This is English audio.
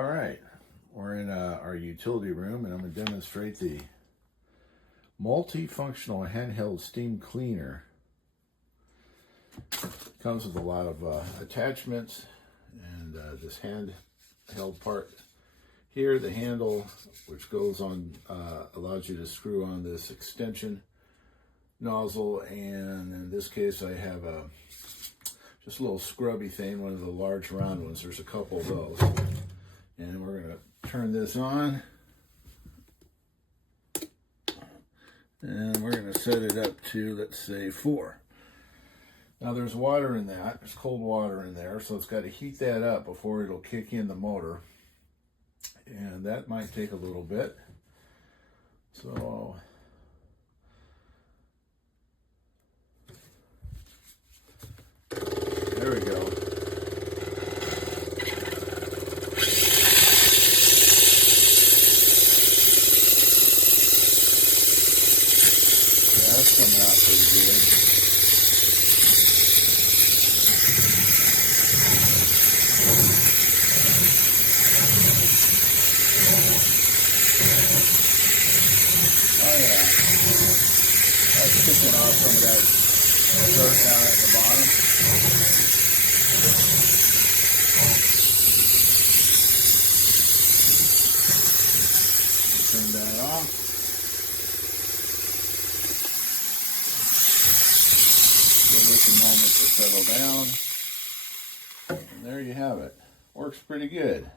All right, we're in our utility room, and I'm going to demonstrate the multifunctional handheld steam cleaner. Comes with a lot of attachments and this handheld part here, the handle, which goes on, allows you to screw on this extension nozzle, and in this case I have just a little scrubby thing, one of the large round ones. There's a couple of those. And we're going to turn this on. And we're going to set it up to, let's say, 4. Now there's water in that. There's cold water in there. So it's got to heat that up before it'll kick in the motor. And that might take a little bit. So there we go. That's coming out pretty good. Oh yeah. That's kicking off some of that dirt down at the bottom. Turn that off. Give this a moment to settle down. And there you have it. Works pretty good.